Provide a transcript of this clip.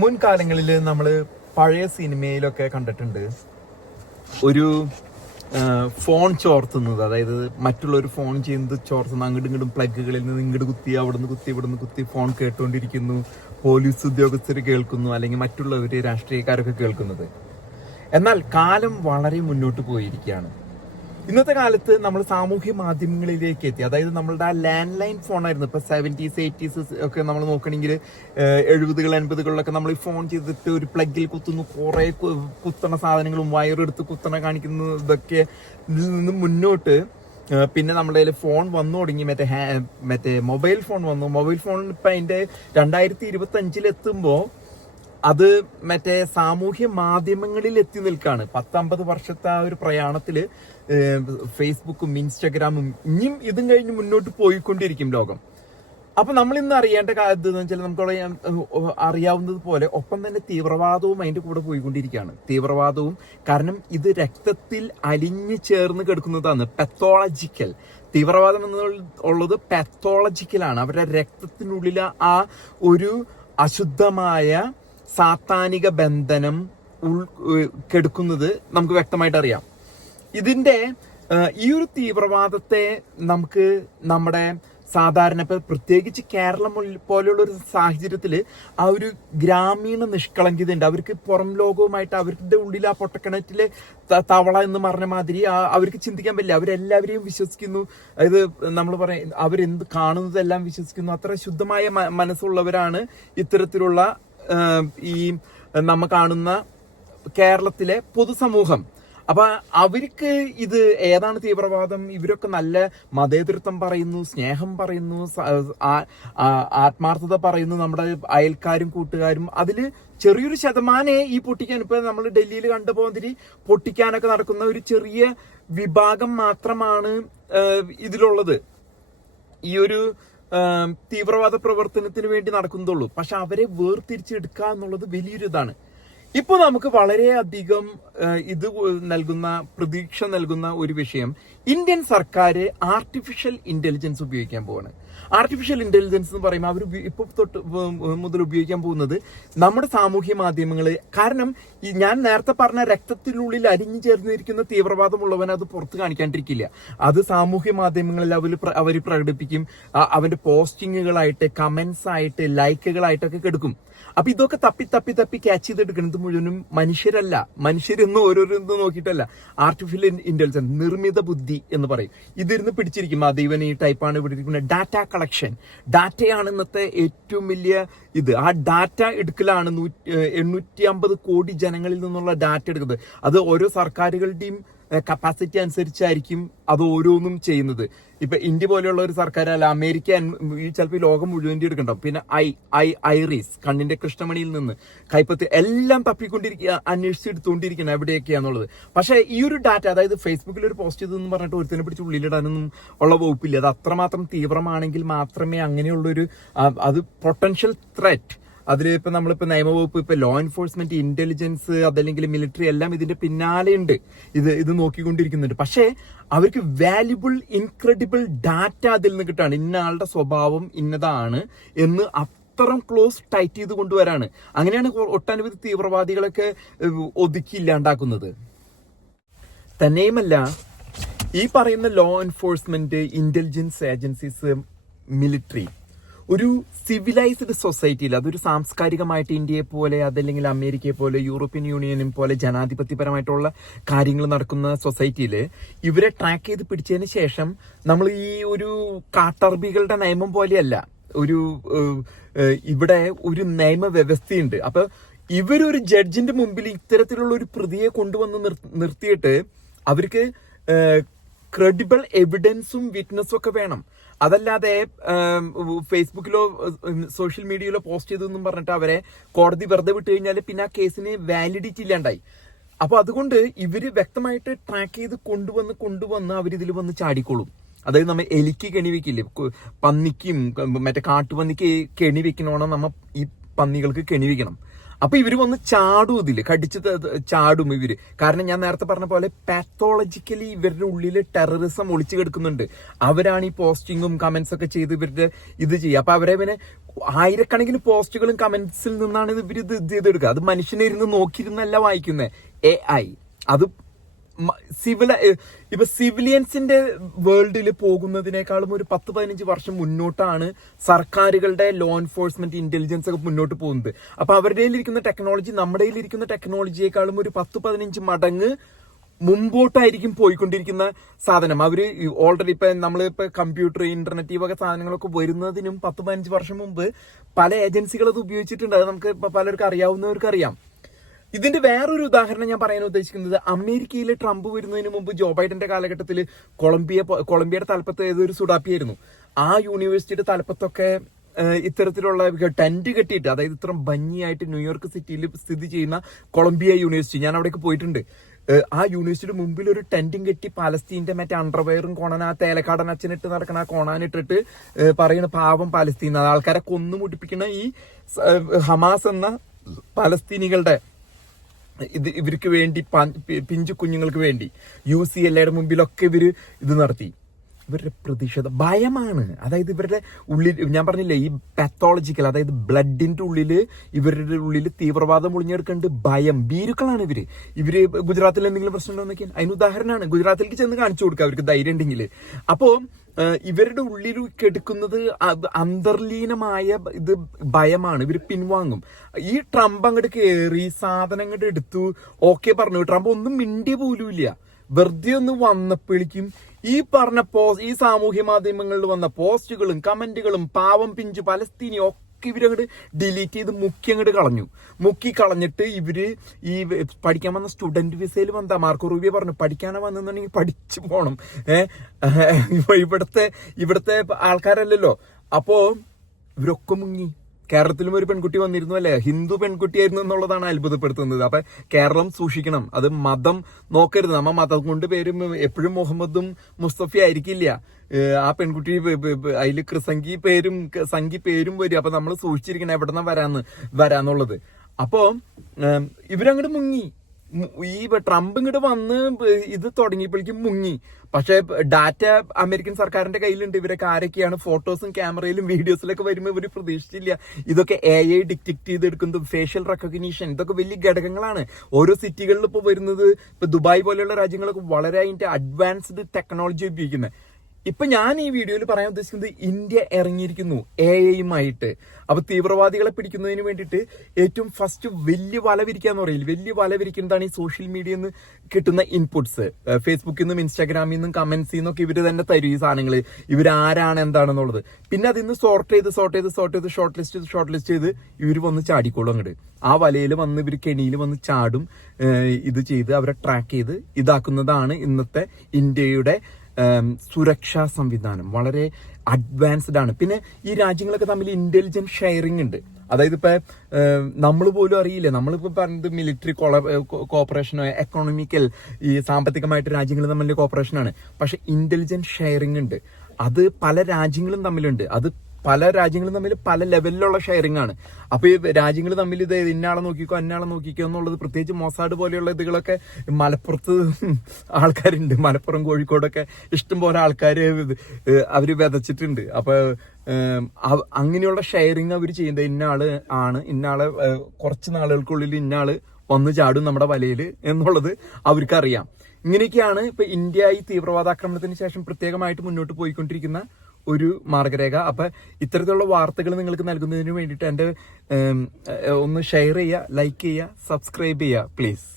മുൻകാലങ്ങളിൽ നമ്മൾ പഴയ സിനിമയിലൊക്കെ കണ്ടിട്ടുണ്ട് ഒരു ഫോൺ ചോർത്തുന്നത്, അതായത് മറ്റുള്ളവർ ഫോൺ ചെയ്യുന്നത് ചോർത്തുന്നത്, അങ്ങോട്ടും ഇങ്ങോട്ടും പ്ലഗുകളിൽ നിന്ന് ഇങ്ങോട്ട് കുത്തി അവിടുന്ന് കുത്തി ഇവിടുന്ന് കുത്തി ഫോൺ കേട്ടുകൊണ്ടിരിക്കുന്നു, പോലീസ് ഉദ്യോഗസ്ഥർ കേൾക്കുന്നു, അല്ലെങ്കിൽ മറ്റുള്ളവർ രാഷ്ട്രീയക്കാരൊക്കെ കേൾക്കുന്നത്. എന്നാൽ കാലം വളരെ മുന്നോട്ട് പോയിരിക്കുകയാണ്. ഇന്നത്തെ കാലത്ത് നമ്മൾ സാമൂഹ്യ മാധ്യമങ്ങളിലേക്ക് എത്തി. അതായത് നമ്മളുടെ ആ ലാൻഡ് ലൈൻ ഫോണായിരുന്നു. ഇപ്പൊ 70s 80s ഒക്കെ നമ്മൾ നോക്കണമെങ്കിൽ 70s 80s നമ്മൾ ഈ ഫോൺ ചെയ്തിട്ട് ഒരു പ്ലഗിൽ കുത്തുന്നു, കുറെ കുത്തണ സാധനങ്ങളും വയറെടുത്ത് കുത്തണ കാണിക്കുന്നു. ഇതൊക്കെ ഇതിൽ നിന്ന് മുന്നോട്ട് പിന്നെ നമ്മുടെ കയ്യിൽ ഫോൺ വന്നു തുടങ്ങി. മറ്റേ മൊബൈൽ ഫോൺ വന്നു. മൊബൈൽ ഫോൺ ഇപ്പൊ അതിന്റെ 2025 എത്തുമ്പോ അത് മറ്റേ സാമൂഹ്യ മാധ്യമങ്ങളിൽ എത്തി നിൽക്കാണ്. 10-50 വർഷത്തെ ആ ഒരു പ്രയാണത്തില് ഫേസ്ബുക്കും ഇൻസ്റ്റഗ്രാമും ഇനിയും ഇതും കഴിഞ്ഞ് മുന്നോട്ട് പോയിക്കൊണ്ടിരിക്കും ലോകം. അപ്പൊ നമ്മൾ ഇന്ന് അറിയേണ്ട കാര്യം എന്ന് വെച്ചാൽ നമുക്ക് അറിയാവുന്നത് പോലെ ഒപ്പം തന്നെ തീവ്രവാദവും അതിന്റെ കൂടെ പോയിക്കൊണ്ടിരിക്കുകയാണ്. തീവ്രവാദവും കാരണം ഇത് രക്തത്തിൽ അലിഞ്ഞു ചേർന്ന് കിടക്കുന്നതാണ്. പെത്തോളജിക്കൽ തീവ്രവാദം എന്നുള്ളത് പെത്തോളജിക്കലാണ്. അവരുടെ രക്തത്തിനുള്ളിൽ ആ ഒരു അശുദ്ധമായ സാത്താനിക ബന്ധനം കെടുക്കുന്നത് നമുക്ക് വ്യക്തമായിട്ട് അറിയാം. ഇതിന്റെ ഈ ഒരു തീവ്രവാദത്തെ നമുക്ക് നമ്മുടെ സാധാരണ പ്രത്യേകിച്ച് കേരളം പോലെയുള്ള ഒരു സാഹചര്യത്തില് ആ ഒരു ഗ്രാമീണ നിഷ്കളങ്കിത ഉണ്ട്. അവർക്ക് പുറം ലോകവുമായിട്ട് അവരുടെ ഉള്ളിൽ ആ പൊട്ടക്കിണറ്റിലെ തവള എന്ന് പറഞ്ഞ മാതിരി അവർക്ക് ചിന്തിക്കാൻ പറ്റില്ല. അവരെല്ലാവരെയും വിശ്വസിക്കുന്നു. അതായത് നമ്മൾ പറയും അവരെന്ത് കാണുന്നതെല്ലാം വിശ്വസിക്കുന്നു. അത്ര ശുദ്ധമായ മനസ്സുള്ളവരാണ് ഇത്തരത്തിലുള്ള ഈ നമ്മ കാണുന്ന കേരളത്തിലെ പൊതുസമൂഹം. അപ്പൊ അവർക്ക് ഇത് ഏതാണ് തീവ്രവാദം? ഇവരൊക്കെ നല്ല മതേതരത്വം പറയുന്നു, സ്നേഹം പറയുന്നു, ആത്മാർത്ഥത പറയുന്നു. നമ്മുടെ അയൽക്കാരും കൂട്ടുകാരും അതില് ചെറിയൊരു ശതമാനേ ഈ പൊട്ടിക്കാൻ, ഇപ്പൊ നമ്മൾ ഡൽഹിയിൽ കണ്ട പോതിരി പൊട്ടിക്കാനൊക്കെ നടക്കുന്ന ഒരു ചെറിയ വിഭാഗം മാത്രമാണ് ഇതിലുള്ളത്. ഈ ഒരു തീവ്രവാദ പ്രവർത്തനത്തിന് വേണ്ടി നടക്കുന്നതുള്ളൂ. പക്ഷെ അവരെ വേർതിരിച്ചെടുക്കുക എന്നുള്ളത് വലിയൊരു ഇതാണ്. ഇപ്പൊ നമുക്ക് വളരെയധികം ഇത് നൽകുന്ന പ്രതീക്ഷ നൽകുന്ന ഒരു വിഷയം, ഇന്ത്യൻ സർക്കാർ ആർട്ടിഫിഷ്യൽ ഇന്റലിജൻസ് ഉപയോഗിക്കാൻ പോവാണ്. ആർട്ടിഫിഷ്യൽ ഇന്റലിജൻസ് എന്ന് പറയുമ്പോൾ അവർ ഇപ്പൊ തൊട്ട് മുതൽ ഉപയോഗിക്കാൻ പോകുന്നത് നമ്മുടെ സാമൂഹ്യ മാധ്യമങ്ങള്. കാരണം ഞാൻ നേരത്തെ പറഞ്ഞ രക്തത്തിനുള്ളിൽ അരിഞ്ഞു ചേർന്നിരിക്കുന്ന തീവ്രവാദമുള്ളവൻ അത് പുറത്ത് കാണിക്കാണ്ടിരിക്കില്ല. അത് സാമൂഹ്യ മാധ്യമങ്ങളിൽ അവർ പ്രകടിപ്പിക്കും. അവന്റെ പോസ്റ്റിങ്ങുകളായിട്ട്, കമന്റ്സ് ആയിട്ട്, ലൈക്കുകളായിട്ടൊക്കെ കെടുക്കും. അപ്പൊ ഇതൊക്കെ തപ്പി തപ്പി തപ്പി ക്യാച്ച് ചെയ്തെടുക്കുന്നത് മുഴുവനും മനുഷ്യരല്ല. മനുഷ്യരെന്ന് ഓരോരുന്ന് നോക്കിയിട്ടല്ല. ആർട്ടിഫിഷ്യൽ ഇന്റലിജൻസ്, നിർമ്മിത ബുദ്ധി എന്ന് പറയും. ഇതിരുന്ന് പിടിച്ചിരിക്കും. ഇവൻ ഈ ടൈപ്പാണ് ഇവിടെ ഇരിക്കുന്നത്. ഡാറ്റ കളക്ഷൻ, ഡാറ്റയാണ് ഇന്നത്തെ ഏറ്റവും വലിയ ഇത്. ആ ഡാറ്റ എടുക്കലാണ് 850 കോടി ജനങ്ങളിൽ നിന്നുള്ള ഡാറ്റ എടുക്കുന്നത്. അത് ഓരോ സർക്കാരുകളുടെയും കപ്പാസിറ്റി അനുസരിച്ചായിരിക്കും അത് ഓരോന്നും ചെയ്യുന്നത്. ഇപ്പൊ ഇന്ത്യ പോലെയുള്ള ഒരു സർക്കാരല്ല, അമേരിക്ക ചിലപ്പോൾ ലോകം മുഴുവൻ എടുക്കണ്ടാവും. പിന്നെ ഐറിസ്, കണ്ണിന്റെ കൃഷ്ണമണിയിൽ നിന്ന് കൈപ്പത്തി എല്ലാം തപ്പിക്കൊണ്ടിരിക്കുക, അന്വേഷിച്ചെടുത്തുകൊണ്ടിരിക്കണം എവിടെയൊക്കെയാന്നുള്ളത്. പക്ഷെ ഈ ഒരു ഡാറ്റ, അതായത് ഫേസ്ബുക്കിൽ ഒരു പോസ്റ്റ് ചെയ്തെന്ന് പറഞ്ഞിട്ട് ഒരുത്തിനെ പിടിച്ച് ഉള്ളിലിടാനൊന്നും ഉള്ള വകുപ്പില്ല. അത് അത്രമാത്രം തീവ്രമാണെങ്കിൽ മാത്രമേ അങ്ങനെയുള്ളൊരു അത് പൊട്ടൻഷ്യൽ ത്രെറ്റ് അതിലിപ്പോ നമ്മളിപ്പോ നിയമവകുപ്പ്, ഇപ്പൊ ലോ എൻഫോഴ്സ്മെന്റ്, ഇന്റലിജൻസ്, അതല്ലെങ്കിൽ മിലിറ്ററി എല്ലാം ഇതിന്റെ പിന്നാലെ ഉണ്ട്. ഇത് നോക്കിക്കൊണ്ടിരിക്കുന്നുണ്ട്. പക്ഷേ അവർക്ക് വാല്യുബിൾ ഇൻക്രെഡിബിൾ ഡാറ്റ അതിൽ നിന്ന് കിട്ടാണ്. ഇന്ന ആളുടെ സ്വഭാവം ഇന്നതാണ് എന്ന് അത്രയും ക്ലോസ് ടൈറ്റ് ചെയ്ത് കൊണ്ടുവരാണ്. അങ്ങനെയാണ് ഒട്ടനവധി തീവ്രവാദികളൊക്കെ ഒതുക്കി ഇല്ലാണ്ടാക്കുന്നത്. തന്നെയുമല്ല, ഈ പറയുന്ന law enforcement, intelligence agencies, military ഒരു സിവിലൈസ്ഡ് സൊസൈറ്റിയിൽ, അതൊരു സാംസ്കാരികമായിട്ട് ഇന്ത്യയെ പോലെ, അതല്ലെങ്കിൽ അമേരിക്കയെ പോലെ, യൂറോപ്യൻ യൂണിയനും പോലെ ജനാധിപത്യപരമായിട്ടുള്ള കാര്യങ്ങൾ നടക്കുന്ന സൊസൈറ്റിയിൽ ഇവരെ ട്രാക്ക് ചെയ്ത് പിടിച്ചതിന് ശേഷം നമ്മൾ ഈ ഒരു കാട്ടർബികളുടെ നിയമം പോലെയല്ല. ഇവിടെ ഒരു നിയമവ്യവസ്ഥയുണ്ട്. അപ്പൊ ഇവരൊരു ജഡ്ജിന്റെ മുമ്പിൽ ഇത്തരത്തിലുള്ള ഒരു പ്രതിയെ കൊണ്ടുവന്ന് നിർത്തിയിട്ട് അവർക്ക് ക്രെഡിബിൾ എവിഡൻസും വിറ്റ്നസും ഒക്കെ വേണം. അതല്ലാതെ ഫേസ്ബുക്കിലോ സോഷ്യൽ മീഡിയയിലോ പോസ്റ്റ് ചെയ്തെന്നും പറഞ്ഞിട്ട് അവരെ കോടതി വെറുതെ വിട്ട് കഴിഞ്ഞാൽ പിന്നെ ആ കേസിന് വാലിഡിറ്റി ഇല്ലാണ്ടായി. അപ്പൊ അതുകൊണ്ട് ഇവര് വ്യക്തമായിട്ട് ട്രാക്ക് ചെയ്ത് കൊണ്ടുവന്ന് അവരിതിൽ വന്ന് ചാടിക്കോളും. അതായത് നമ്മൾ എലിക്ക് കെണി വെക്കില്ലേ, പന്നിക്കും മറ്റേ കാട്ടുപന്നിക്ക് കെണി വെക്കണോണം നമ്മ ഈ പന്നികൾക്ക് കെണി വെക്കണം. അപ്പൊ ഇവര് വന്ന് ചാടും, ഇതില് കടിച്ച് ചാടും ഇവര്. കാരണം ഞാൻ നേരത്തെ പറഞ്ഞ പോലെ പാത്തോളജിക്കലി ഇവരുടെ ഉള്ളില് ടെററിസം ഒളിച്ചു കിടക്കുന്നുണ്ട്. അവരാണ് ഈ പോസ്റ്റിങ്ങും കമന്റ്സ് ഒക്കെ ചെയ്ത് ഇവരുടെ ഇത് ചെയ്യുക. അപ്പൊ അവരെ പിന്നെ ആയിരക്കണക്കിന് പോസ്റ്റുകളും കമന്റ്സിൽ നിന്നാണ് ഇവർ ഇത് ചെയ്തെടുക്കുക. അത് മനുഷ്യനെ ഇരുന്ന് നോക്കിയിരുന്നല്ല വായിക്കുന്നത്. AI അത് ഇപ്പൊ സിവിലിയൻസിന്റെ വേൾഡിൽ പോകുന്നതിനേക്കാളും ഒരു 10-15 വർഷം മുന്നോട്ടാണ് സർക്കാരുകളുടെ ലോ എൻഫോഴ്സ്മെന്റ് ഇന്റലിജൻസ് ഒക്കെ മുന്നോട്ട് പോകുന്നത്. അപ്പൊ അവരുടെ ഇരിക്കുന്ന ടെക്നോളജി നമ്മുടെ ഇരിക്കുന്ന ടെക്നോളജിയെക്കാളും ഒരു 10-15 മടങ്ങ് മുമ്പോട്ടായിരിക്കും പോയിക്കൊണ്ടിരിക്കുന്ന സാധനം. അവര് ഓൾറെഡി ഇപ്പൊ നമ്മളിപ്പോ കമ്പ്യൂട്ടർ, ഇന്റർനെറ്റ് ഈ വക സാധനങ്ങളൊക്കെ വരുന്നതിനും 10-15 വർഷം മുമ്പ് പല ഏജൻസികൾ അത് ഉപയോഗിച്ചിട്ടുണ്ട്. അത് നമുക്ക് ഇപ്പൊ പലർക്കും അറിയാവുന്നവർക്ക് അറിയാം. ഇതിന്റെ വേറൊരു ഉദാഹരണം ഞാൻ പറയാൻ ഉദ്ദേശിക്കുന്നത്, അമേരിക്കയിൽ ട്രംപ് വരുന്നതിന് മുമ്പ് ജോ ബൈഡന്റെ കാലഘട്ടത്തിൽ കൊളംബിയയുടെ തലപ്പത്ത് ഏതൊരു സുഡാപ്പിയായിരുന്നു. ആ യൂണിവേഴ്സിറ്റിയുടെ തലപ്പത്തൊക്കെ ഇത്തരത്തിലുള്ള ടെന്റ് കെട്ടിയിട്ട്, അതായത് ഇത്ര ഭംഗിയായിട്ട് ന്യൂയോർക്ക് സിറ്റിയിൽ സ്ഥിതി ചെയ്യുന്ന കൊളംബിയ യൂണിവേഴ്സിറ്റി, ഞാൻ അവിടേക്ക് പോയിട്ടുണ്ട്. ആ യൂണിവേഴ്സിറ്റിയുടെ മുമ്പിൽ ഒരു ടെന്റും കെട്ടി പാലസ്തീന്റെ മറ്റേ അണ്ടർവെയറും ആ തേലക്കാടൻ അച്ഛനിട്ട് നടക്കണ ആ കോണാനിട്ടിട്ട് പറയുന്ന പാവം പാലസ്തീൻ, ആൾക്കാരെ കൊന്നു മുടിപ്പിക്കുന്ന ഈ ഹമാസ് എന്ന പാലസ്തീനികളുടെ ഇവർക്ക് വേണ്ടി, പിഞ്ചു കുഞ്ഞുങ്ങൾക്ക് വേണ്ടി UCLAയുടെ മുമ്പിലൊക്കെ ഇവര് ഇത് നടത്തി. ഇവരുടെ പ്രതിഷേധം ഭയമാണ്. അതായത് ഇവരുടെ ഉള്ളിൽ ഞാൻ പറഞ്ഞില്ലേ, ഈ പാത്തോളജിക്കൽ, അതായത് ബ്ലഡിന്റെ ഉള്ളില് ഇവരുടെ ഉള്ളിൽ തീവ്രവാദം ഒളിഞ്ഞെടുക്കേണ്ട ഭയം, ഭീരുക്കളാണ് ഇവര് ഗുജറാത്തിൽ എന്തെങ്കിലും പ്രശ്നം ഉണ്ടോ എന്നൊക്കെ അതിന് ഉദാഹരണമാണ്. ഗുജറാത്തിലേക്ക് ചെന്ന് കാണിച്ചു കൊടുക്കുക അവർക്ക് ധൈര്യം ഉണ്ടെങ്കിൽ. അപ്പോ ഇവരുടെ ഉള്ളിൽ കെടുക്കുന്നത് അന്തർലീനമായ ഇത് ഭയമാണ്. ഇവർ പിൻവാങ്ങും. ഈ ട്രംപ് അങ്ങോട്ട് കയറി സാധനം അങ്ങോട്ട് എടുത്തു, ഓക്കെ പറഞ്ഞു. ട്രംപ് ഒന്നും മിണ്ടിയ പോലും ഇല്ല. വെറുതെ ഒന്ന് വന്നപ്പോഴേക്കും ഈ പറഞ്ഞ ഈ സാമൂഹ്യ മാധ്യമങ്ങളിൽ വന്ന പോസ്റ്റുകളും കമന്റുകളും പാവം പിഞ്ചു പലസ്തീനി ഒക്കെ ഇവരങ്ങോട്ട് ഡിലീറ്റ് ചെയ്ത് മുക്കി കളഞ്ഞിട്ട് ഇവര് ഈ പഠിക്കാൻ വന്ന സ്റ്റുഡന്റ് വിസയിൽ വന്നാ മാർക്കോ റൂബിയോ പറഞ്ഞു, പഠിക്കാനോ വന്നെന്നുണ്ടെങ്കിൽ പഠിച്ചു പോണം. ഇവിടുത്തെ ആൾക്കാരല്ലല്ലോ. അപ്പോ ഇവരൊക്കെ മുങ്ങി. കേരളത്തിലും ഒരു പെൺകുട്ടി വന്നിരുന്നു, അല്ലെ? ഹിന്ദു പെൺകുട്ടിയായിരുന്നു എന്നുള്ളതാണ് അത്ഭുതപ്പെടുത്തുന്നത്. അപ്പൊ കേരളം സൂക്ഷിക്കണം. അത് മതം നോക്കരുത്. നമ്മ മതം കൊണ്ട് പേരും എപ്പോഴും മുഹമ്മദും മുസ്തഫ ആയിരിക്കില്ല. ആ പെൺകുട്ടി അതിൽ സംഖി പേരും വരും. അപ്പൊ നമ്മൾ സൂക്ഷിച്ചിരിക്കണം എവിടെന്നാ വരാന്നുള്ളത്. അപ്പോ ഇവരങ്ങോട്ട് മുങ്ങി. ഈ ട്രംപ് ഇങ്ങോട്ട് വന്ന് ഇത് തുടങ്ങിയപ്പോഴേക്കും മുങ്ങി. പക്ഷെ ഡാറ്റ അമേരിക്കൻ സർക്കാരിന്റെ കയ്യിലുണ്ട്. ഇവരൊക്കെ ആരൊക്കെയാണ് ഫോട്ടോസും ക്യാമറയിലും വീഡിയോസിലൊക്കെ വരുമ്പോൾ ഇവർ പ്രതീക്ഷിച്ചില്ല. ഇതൊക്കെ AI ഡിറ്റക്ട് ചെയ്തെടുക്കുന്നത്, ഫേഷ്യൽ റെക്കഗ്നീഷൻ, ഇതൊക്കെ വലിയ ഘടകങ്ങളാണ്. ഓരോ സിറ്റികളിൽ ഇപ്പോൾ വരുന്നത്, ഇപ്പൊ ദുബായ് പോലെയുള്ള രാജ്യങ്ങളൊക്കെ വളരെ അതിന്റെ അഡ്വാൻസ്ഡ് ടെക്നോളജി ഉപയോഗിക്കുന്നത്. ഇപ്പൊ ഞാൻ ഈ വീഡിയോയിൽ പറയാൻ ഉദ്ദേശിക്കുന്നത്, ഇന്ത്യ ഇറങ്ങിയിരിക്കുന്നു AI-യുമായിട്ട്. അപ്പൊ തീവ്രവാദികളെ പിടിക്കുന്നതിന് വേണ്ടിയിട്ട് ഏറ്റവും ഫസ്റ്റ് വലിയ വല വിരിക്കാന്ന് പറയില്ല, വലിയ വല വിരിക്കുന്നതാണ് ഈ സോഷ്യൽ മീഡിയയിൽ നിന്ന് കിട്ടുന്ന ഇൻപുട്സ്. ഫേസ്ബുക്കിൽ നിന്നും ഇൻസ്റ്റാഗ്രാമിൽ നിന്നും കമന്റ്സിൽ നിന്നൊക്കെ ഇവര് തന്നെ തരും ഈ സാധനങ്ങൾ, ഇവരാരാണ് എന്താണെന്നുള്ളത്. പിന്നെ അതിന്ന് സോർട്ട് ചെയ്ത് ഷോർട്ട് ലിസ്റ്റ് ചെയ്ത് ഇവര് വന്ന് ചാടിക്കോളും അങ്ങോട്ട്. ആ വലയിൽ വന്ന് ഇവര് കെണിയിൽ വന്ന് ചാടും. ഇത് ചെയ്ത് അവരെ ട്രാക്ക് ചെയ്ത് ഇതാക്കുന്നതാണ് ഇന്നത്തെ ഇന്ത്യയുടെ സുരക്ഷാ സംവിധാനം. വളരെ അഡ്വാൻസ്ഡ് ആണ്. പിന്നെ ഈ രാജ്യങ്ങളൊക്കെ തമ്മിൽ ഇന്റലിജന്റ് ഷെയറിംഗ് ഉണ്ട്. അതായത് ഇപ്പൊ നമ്മൾ പോലും അറിയില്ല. നമ്മളിപ്പോ പറഞ്ഞത് മിലിറ്ററി കോപ്പറേഷനോ എക്കണോമിക്കൽ, ഈ സാമ്പത്തികമായിട്ട് രാജ്യങ്ങൾ തമ്മിലുള്ള കോപ്പറേഷനാണ്. പക്ഷെ ഇന്റലിജന്റ് ഷെയറിംഗ് ഉണ്ട്. അത് പല രാജ്യങ്ങളും തമ്മിലുണ്ട്. അത് പല രാജ്യങ്ങളും തമ്മിൽ പല ലെവലിലുള്ള ഷെയറിംഗ് ആണ്. അപ്പൊ ഈ രാജ്യങ്ങൾ തമ്മിൽ ഇത് ഇന്നാളെ നോക്കിക്കോ എന്നുള്ളത്, പ്രത്യേകിച്ച് മൊസാഡ് പോലെയുള്ള ഇതുകളൊക്കെ മലപ്പുറത്ത് ആൾക്കാരുണ്ട്. മലപ്പുറം കോഴിക്കോടൊക്കെ ഇഷ്ടംപോലെ ആൾക്കാര് അവര് വിതച്ചിട്ടുണ്ട്. അപ്പൊ അങ്ങനെയുള്ള ഷെയറിംഗ് അവർ ചെയ്യുന്നത്, ഇന്നാള് കുറച്ച് നാളുകൾക്കുള്ളിൽ ഇന്നാള് വന്ന് ചാടും നമ്മുടെ വലയിൽ എന്നുള്ളത് അവർക്കറിയാം. ഇങ്ങനെയൊക്കെയാണ് ഇപ്പൊ ഇന്ത്യ ഈ തീവ്രവാദാക്രമണത്തിന് ശേഷം പ്രത്യേകമായിട്ട് മുന്നോട്ട് പോയിക്കൊണ്ടിരിക്കുന്ന ഒരു മാർഗരേഖ. അപ്പൊ ഇത്തരത്തിലുള്ള വാർത്തകൾ നിങ്ങൾക്ക് നൽകുന്നതിന് വേണ്ടിയിട്ട് എന്റെ ഒന്ന് ഷെയർ ചെയ്യുക, ലൈക്ക് ചെയ്യുക, സബ്സ്ക്രൈബ് ചെയ്യുക പ്ലീസ്.